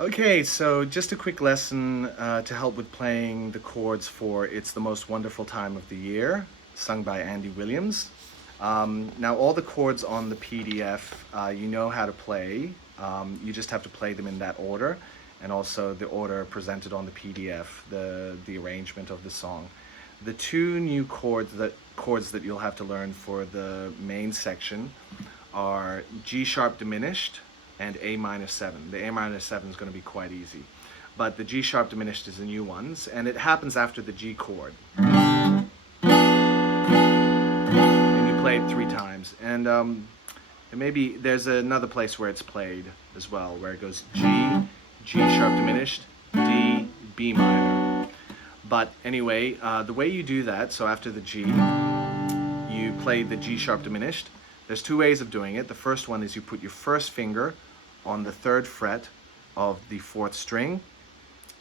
Okay, so just a quick lesson to help with playing the chords for It's the Most Wonderful Time of the Year, sung by Andy Williams. Now, all the chords on the PDF, you know how to play. You just have to play them in that order, and also the order presented on the PDF, the arrangement of the song. The two new chords that you'll have to learn for the main section are G sharp diminished and A minor 7. The A minor 7 is going to be quite easy. But the G sharp diminished is the new ones, and it happens after the G chord. And you play it 3 times. And maybe there's another place where it's played as well, where it goes G, G sharp diminished, D, B minor. But anyway, the way you do that, so after the G, you play the G sharp diminished. There's 2 ways of doing it. The first one is you put your first finger on the 3rd fret of the 4th string.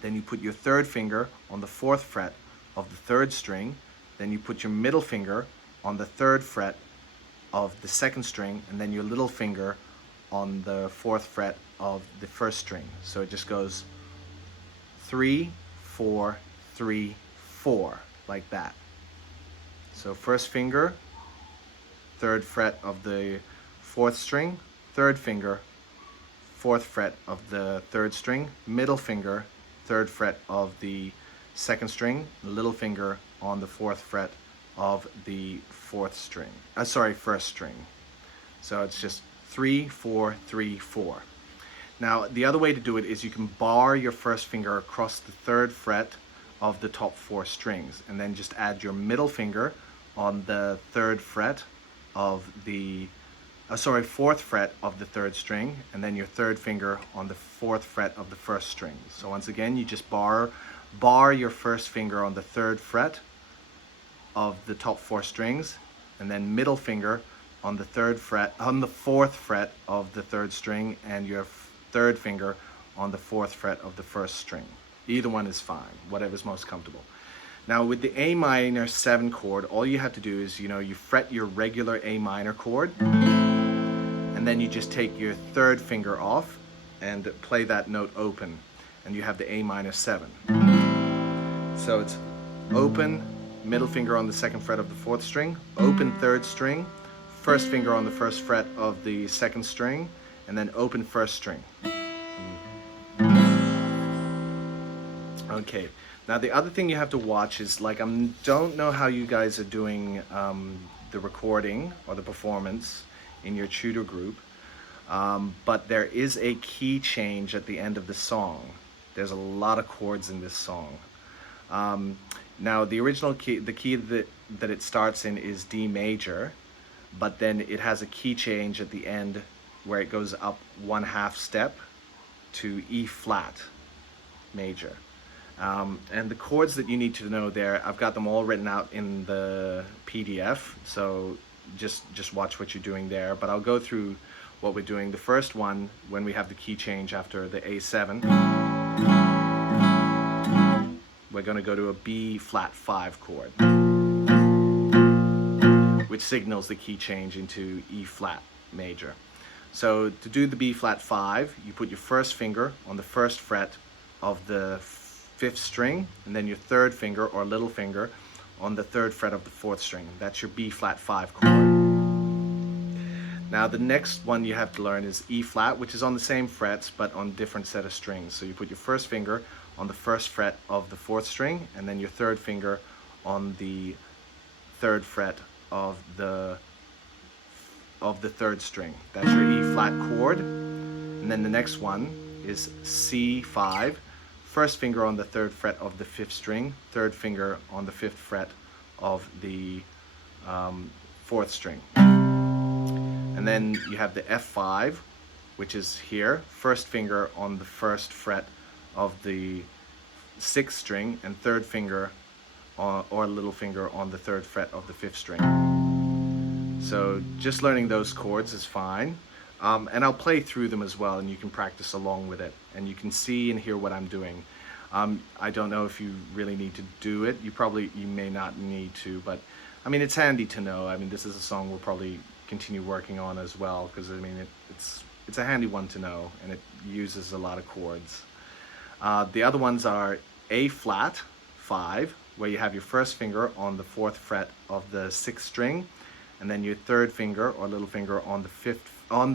Then you put your 3rd finger on the 4th fret of the 3rd string. Then you put your middle finger on the 3rd fret of the 2nd string, and then your little finger on the 4th fret of the 1st string. So it just goes 3, 4, 3, 4, like that. So first finger, 3rd fret of the 4th string, 3rd finger, 4th fret of the 3rd string, middle finger, 3rd fret of the 2nd string, little finger on the 4th fret of the 4th string. First string. So it's just 3, 4, 3, 4. Now the other way to do it is you can bar your first finger across the 3rd fret of the top 4 strings, and then just add your middle finger on the 3rd fret of the 4th fret of the 3rd string, and then your 3rd finger on the 4th fret of the 1st string. So once again, you just bar your first finger on the 3rd fret of the top 4 strings, and then middle finger on the 4th fret of the 3rd string, and your 3rd finger on the 4th fret of the 1st string. Either one is fine, whatever's most comfortable. Now with the A minor 7 chord, all you have to do is, you fret your regular A minor chord, and then you just take your 3rd finger off and play that note open, and you have the A minor 7. So it's open, middle finger on the 2nd fret of the 4th string, open 3rd string, first finger on the 1st fret of the 2nd string, and then open 1st string. Okay. Now the other thing you have to watch is, don't know how you guys are doing the recording or the performance in your tutor group, but there is a key change at the end of the song. There's a lot of chords in this song. Now the original key, the key that it starts in is D major, but then it has a key change at the end where it goes up 1/2 step to E flat major. And the chords that you need to know there, I've got them all written out in the PDF, so just watch what you're doing there. But I'll go through what we're doing. The first one, when we have the key change after the A7, we're going to go to a B flat 5 chord, which signals the key change into E flat major. So to do the B flat 5, you put your first finger on the 1st fret of the 5th string, and then your 3rd finger or little finger on the 3rd fret of the 4th string. That's your B flat 5 chord. Now the next one you have to learn is E flat, which is on the same frets but on different set of strings. So you put your first finger on the 1st fret of the 4th string, and then your 3rd finger on the 3rd fret of the 3rd string. That's your E flat chord. And then the next one is C5. First finger on the 3rd fret of the 5th string, 3rd finger on the 5th fret of the 4th string. And then you have the F5, which is here, first finger on the 1st fret of the 6th string, and 3rd finger or little finger on the 3rd fret of the 5th string. So just learning those chords is fine. And I'll play through them as well, and you can practice along with it, and you can see and hear what I'm doing. I don't know if you really need to do it. You may not need to, but I mean, it's handy to know. I mean, this is a song we'll probably continue working on as well, because I mean, it's it's a handy one to know, and it uses a lot of chords. The other ones are A flat 5, where you have your first finger on the 4th fret of the 6th string, and then your third finger or little finger on the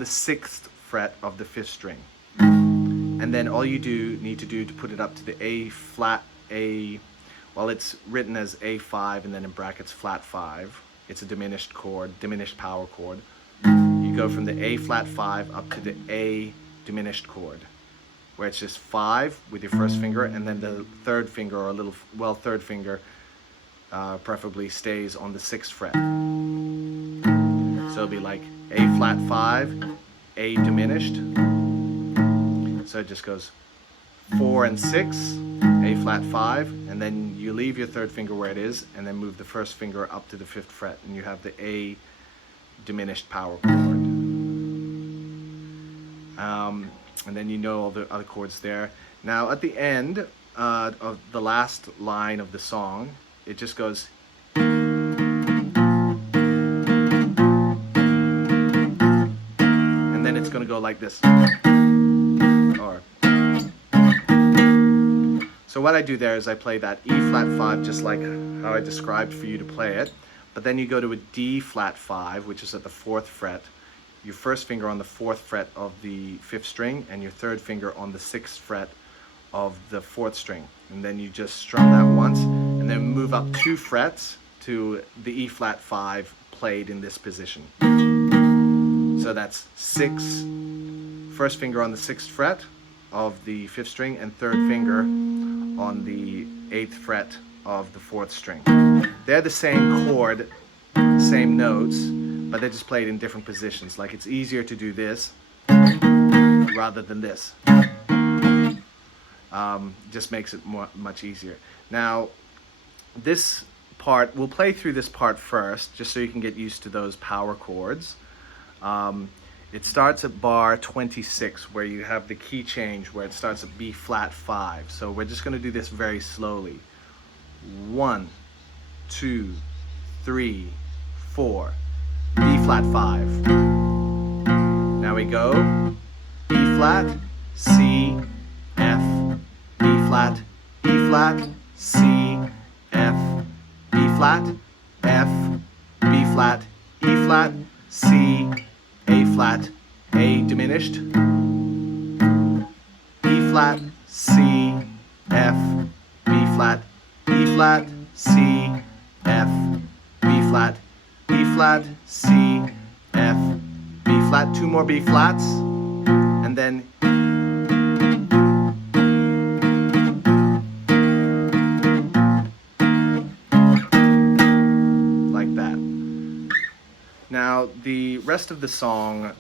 6th fret of the 5th string. And then all you need to do to put it up to the A flat well, it's written as A5 and then in brackets flat 5. It's a diminished chord, diminished power chord. You go from the A flat 5 up to the A diminished chord, where it's just 5 with your first finger, and then the third finger or third finger preferably stays on the 6th fret. So it'll be like A flat 5, A diminished. So it just goes 4 and 6, A flat 5, and then you leave your third finger where it is, and then move the first finger up to the 5th fret, and you have the A diminished power chord. And then you know all the other chords there. Now at the end of the last line of the song, it just goes. And then it's going to go like this. So what I do there is I play that E flat 5 just like how I described for you to play it, but then you go to a D flat 5, which is at the 4th fret, your first finger on the 4th fret of the 5th string, and your third finger on the 6th fret of the 4th string. And then you just strum that once, and then move up 2 frets to the E flat 5 played in this position. So that's 6, first finger on the 6th fret of the 5th string, and third finger on the 8th fret of the 4th string. They're the same chord, same notes, but they're just played in different positions. Like it's easier to do this rather than this. Just makes it much easier. Now, this part, we'll play through this part first, just so you can get used to those power chords. It starts at bar 26, where you have the key change, where it starts at B flat 5. So we're just going to do this very slowly. 1, 2, 3, 4. B flat 5. Now we go B flat, C, F, B flat, E flat, C, F, B flat, F, B flat, E flat, C, A flat, A diminished, E flat, C, F, B flat, E flat, C, F, B flat, E flat, C, F, B flat, 2 more B flats, and then like that. Now the rest of the song,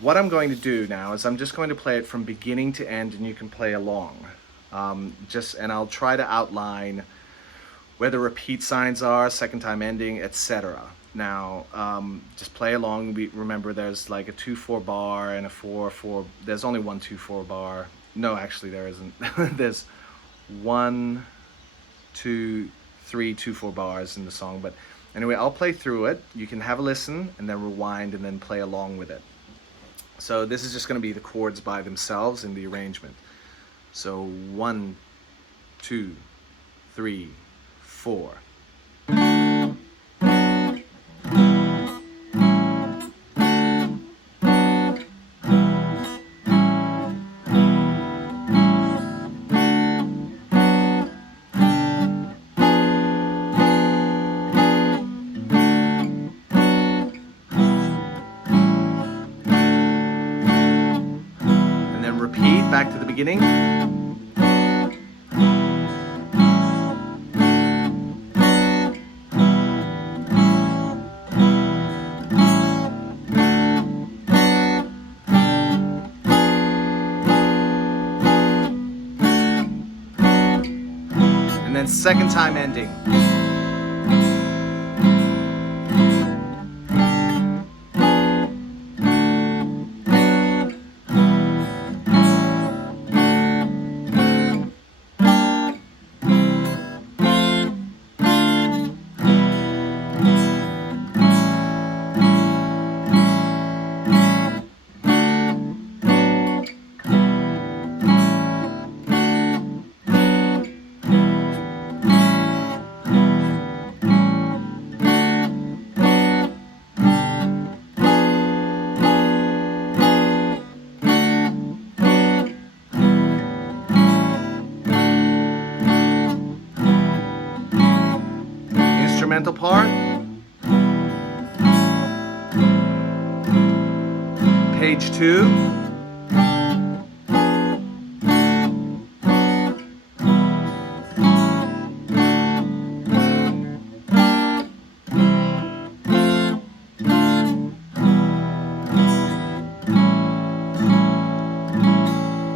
what I'm going to do now is I'm just going to play it from beginning to end, and you can play along. And I'll try to outline where the repeat signs are, second time ending, etc. Now, just play along. Remember, there's like a 2/4 bar and a 4/4. There's only one 2/4 bar. No, actually, there isn't. There's 1, 2, 3 2/4 bars in the song. But anyway, I'll play through it. You can have a listen and then rewind and then play along with it. So this is just going to be the chords by themselves in the arrangement. So 1, 2, 3, 4. And then repeat back to the beginning. And then second time ending. instrumental part. Page 2.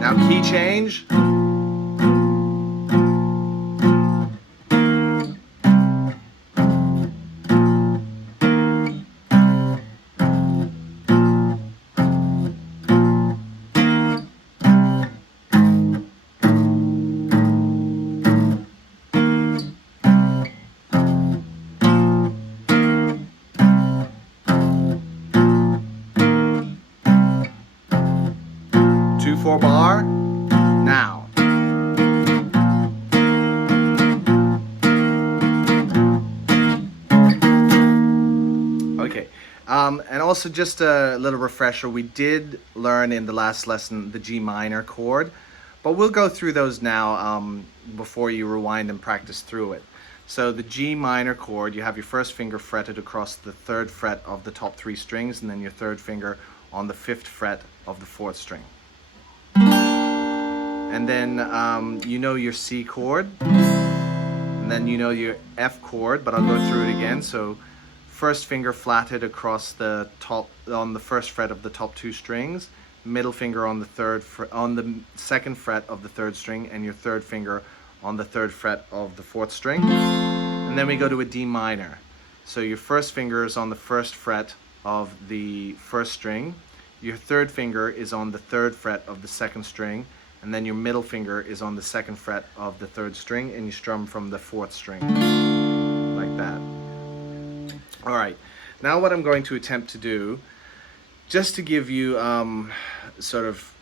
Now key change. Two 4-bar. Now. Okay. And also just a little refresher, we did learn in the last lesson the G minor chord, but we'll go through those now before you rewind and practice through it. So the G minor chord, you have your first finger fretted across the 3rd fret of the top 3 strings, and then your 3rd finger on the 5th fret of the 4th string. And then you know your C chord, and then you know your F chord, but I'll go through it again. So first finger flatted across the top on the 1st fret of the top 2 strings, middle finger on the 2nd fret of the 3rd string, and your 3rd finger on the 3rd fret of the 4th string. And then we go to a D minor. So your first finger is on the 1st fret of the 1st string, your 3rd finger is on the 3rd fret of the 2nd string, and then your middle finger is on the 2nd fret of the 3rd string, and you strum from the 4th string, like that. All right, now what I'm going to attempt to do, just to give you sort of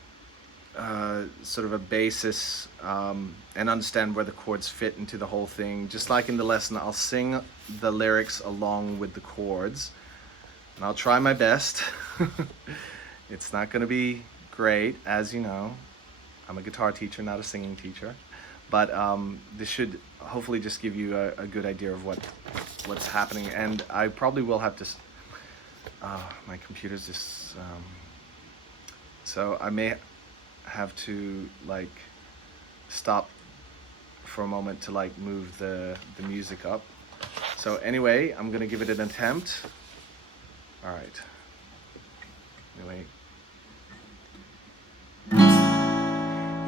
a basis and understand where the chords fit into the whole thing. Just like in the lesson, I'll sing the lyrics along with the chords, and I'll try my best. It's not going to be great, as you know. I'm a guitar teacher, not a singing teacher, but this should hopefully just give you a good idea of what's happening. And I probably will have to. My computer's just. So I may have to like stop for a moment to like move the music up. So anyway, I'm gonna give it an attempt. All right. Anyway.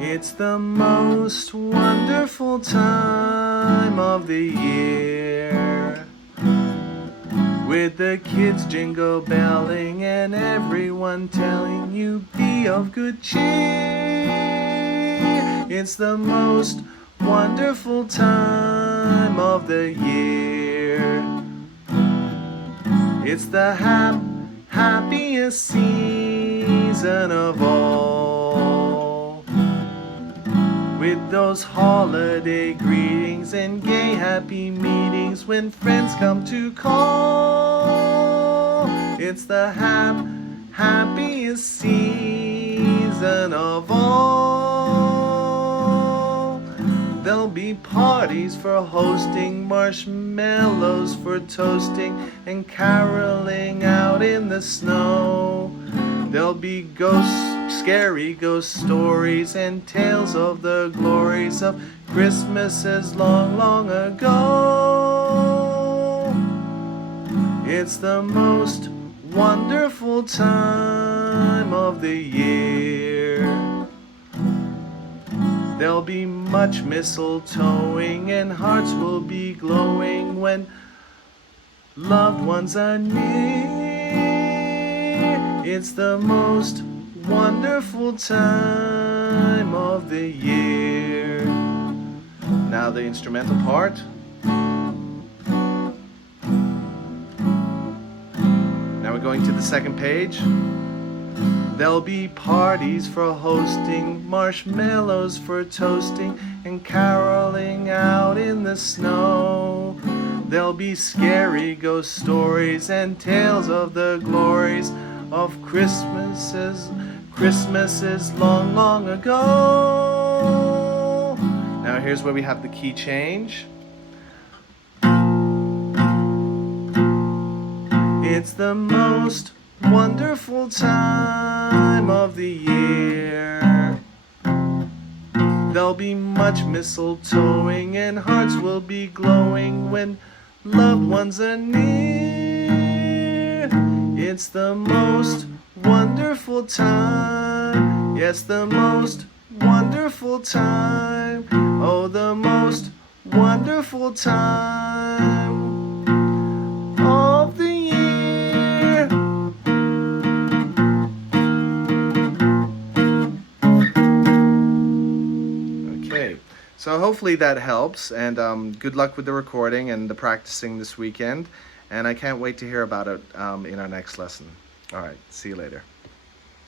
It's the most wonderful time of the year, with the kids jingle belling and everyone telling you be of good cheer. It's the most wonderful time of the year. It's the happiest season of all, with those holiday greetings and gay happy meetings when friends come to call. It's the happiest season of all. There'll be parties for hosting, marshmallows for toasting, and caroling out in the snow. There'll be scary ghost stories and tales of the glories of Christmases long, long ago. It's the most wonderful time of the year. There'll be much mistletoeing and hearts will be glowing when loved ones are near. It's the most wonderful time of the year. Now the instrumental part. Now we're going to the 2nd page. There'll be parties for hosting, marshmallows for toasting, and caroling out in the snow. There'll be scary ghost stories and tales of the glories of Christmases long, long ago. Now here's where we have the key change. It's the most wonderful time of the year. There'll be much mistletoeing and hearts will be glowing when loved ones are near. It's the most wonderful time. Yes, the most wonderful time. Oh, the most wonderful time of the year. Okay, so hopefully that helps, and good luck with the recording and the practicing this weekend, and I can't wait to hear about it in our next lesson. All right, see you later.